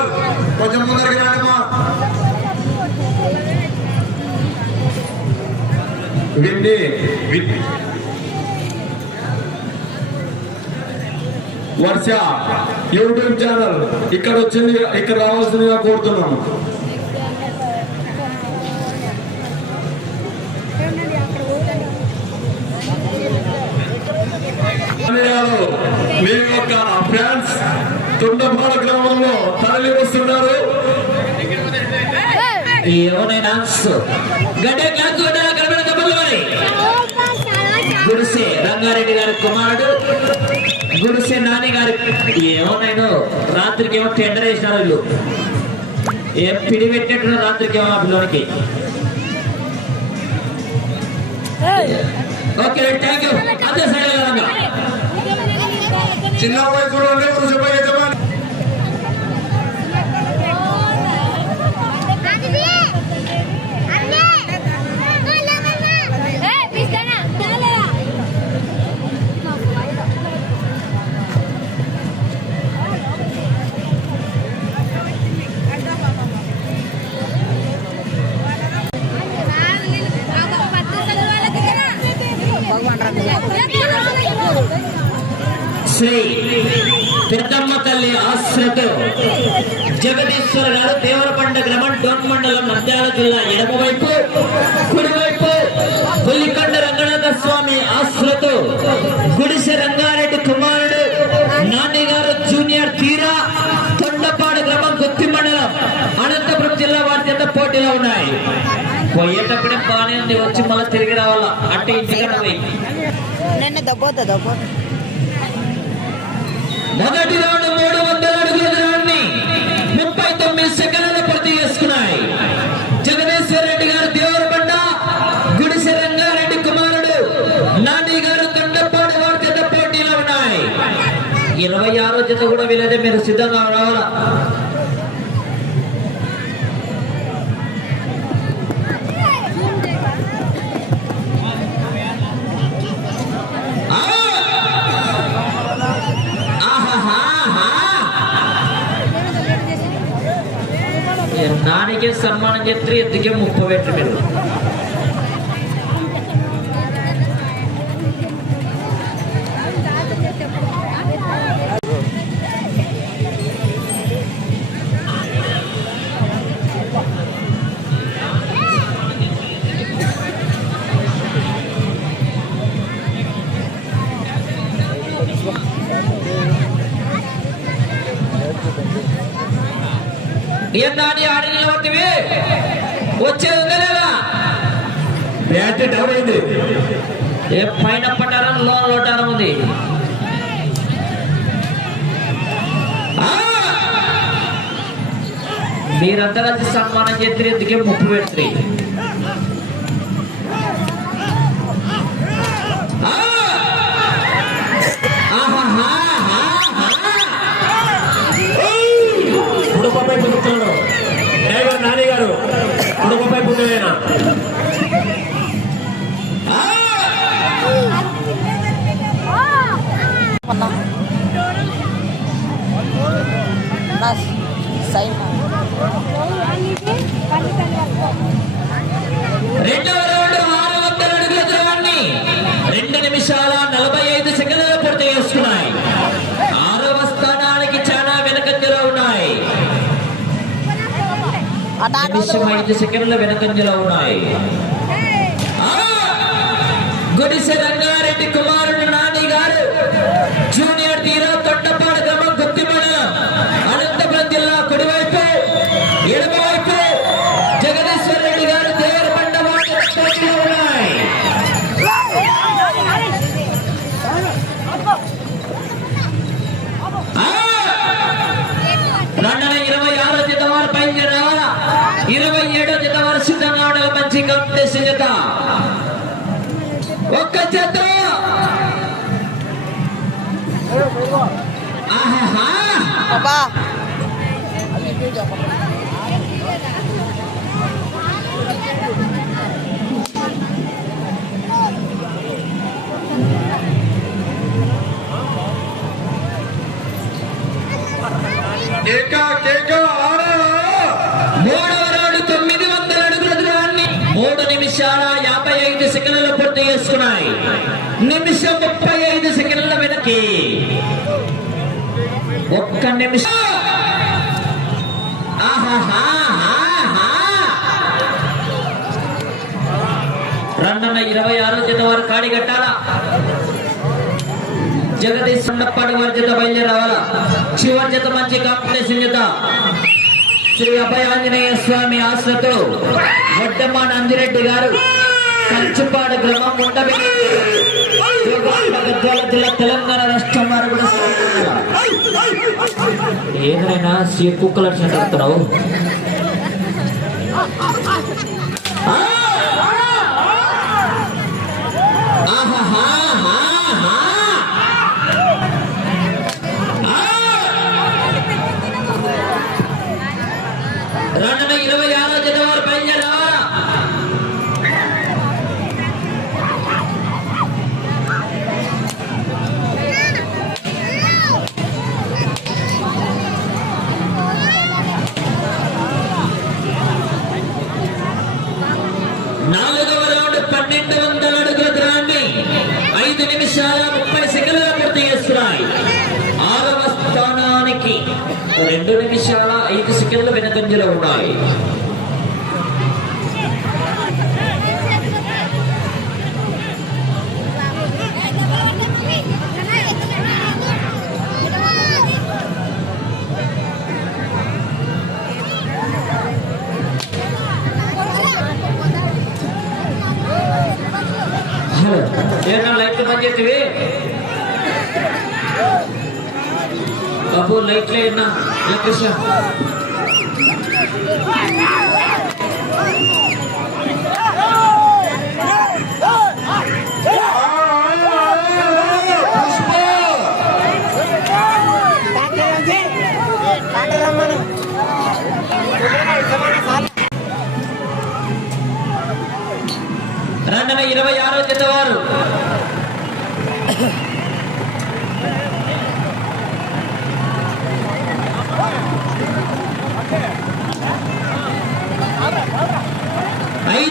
Four కొంచెం ముందరికి రండమ్మా విండి వర్ష యూట్యూబ్ ఛానల్ ఇక్కడ వచ్చింది ఇక్కడ రావాల్సిందిగా కోరుతున్నాము ధన్యవాదాలు. మీ యొక్క ఫ్యాన్స్ తుండపాడ గ్రామంలో తరలి వస్తున్నారు ఎవరైనా గడ్డ కనబడే గుడిసె రంగారెడ్డి గారి కుమారుడు గుడిసె నాని గారి ఏమోనైనా రాత్రికి ఏమో టెండర్ వేసినారు వీళ్ళు. ఏం పిడి పెట్టినట్టు రాత్రికి ఏమో ఆ పిల్లోనికి. ఓకే థ్యాంక్ యూ అంతే సరే రంగా. చిన్న వయసులో శ్రీ పెద్దమ్మ తల్లి ఆశ్రతో జగదీశ్వర గారు దేవరపండ గ్రామం డోన్ మండలం నంద్యాల జిల్లా ఎడమవైపు కుడివైపు పులికొండ రంగనాథ స్వామి ఆశ్రతో గుడిసె రంగారెడ్డి కుమారుడు నాని గారు జూనియర్ తీరా తొండపాడు గ్రామం గుత్తి మండలం అనంతపురం జిల్లా వారి చేత పోటీలో ఉన్నాయి. పోయేటప్పుడే బాగానే ఉంది వచ్చి మళ్ళీ తిరిగి రావాలా? అంటే ఇంటికి నిన్న దబ్బోద్దా దబ్బోద్దా. మొదటి రౌండ్ మూడు వందల అడుగుల దూరాన్ని ముప్పై తొమ్మిది సెకండ్ల పూర్తి చేసుకున్నాయి. జగదీశ్వర రెడ్డి గారు దేవరబండ గుడిసె రంగారెడ్డి కుమారుడు నాని గారు తొండపాడు వారి జత పోటీలో ఉన్నాయి. ఇరవై ఆరో జత కూడా వీలైతే మీరు సిద్ధంగా రావాలా? సన్మానం చేస్తే ఎందుకే ముప్పై పెట్టు మీరు ఏం నాని ఆడి నిలబడితే వచ్చేది ఉందా లేదా? బ్యాట్ అయింది. ఏ పైన పట్టారం లోన్ లోటారం ఉంది! మీరంతా కలిసి సన్మానం చేస్తే ఎందుకే ముప్పు పెడుతుంది. ఆ! ఆహాహాహాహా! ఉడపపై పుట్టుతున్నాడు డ్రైవర్ నాని గారు ఉడపపై పుట్టిన ఆ! నా నిమిషం ఐదు సెకండ్ల వెనకంజలో ఉన్నాయి! గుడిసె రంగారెడ్డి కుమారుడు ఒక్క జత ఆహాహా అబ్బా సెకండ్లు పూర్తి చేసుకున్నాయి. నిమిషం ముప్పై ఐదు సెకండ్ల వెనక్కి. ఒక్క నిమిషం. ఆహాహాహాహా. రెండున్న ఇరవై ఆరో జత వారు కాడి కట్టాలా? జగదీశ్ ఉన్నప్పటి వారి జత బయలుదేరి రావాలా చివరి జత మంచి కాంపిటీషన్ జత. శ్రీ అభయ ఆంజనేయ స్వామి ఆశ్రతో వడ్డమ్మ నందిరెడ్డి గారు. కంచుపాడు గ్రామం ఉండబె జిల్లా తెలంగాణ రాష్ట్రం వారు కూడా ఏదైనా సీ కలర్ చెప్తున్నావు? రెండు నిమిషాల ముప్పై సెకండ్లు పూర్తి చేస్తున్నాయి. ఆరవ స్థానానికి రెండు నిమిషాల ఐదు సెకండ్లు వెనకంజలో ఉన్నాయి. ಏನು ನಾವು ಲೈಟ್ ಬಂದಿರ್ತೀವಿ ಬಾಬು ಲೈಟ್ಲೇ ಇನ್ನ ಕೃಷ್ಣ? రెండవ ఇరవై ఆరో జత వారు. ఐదు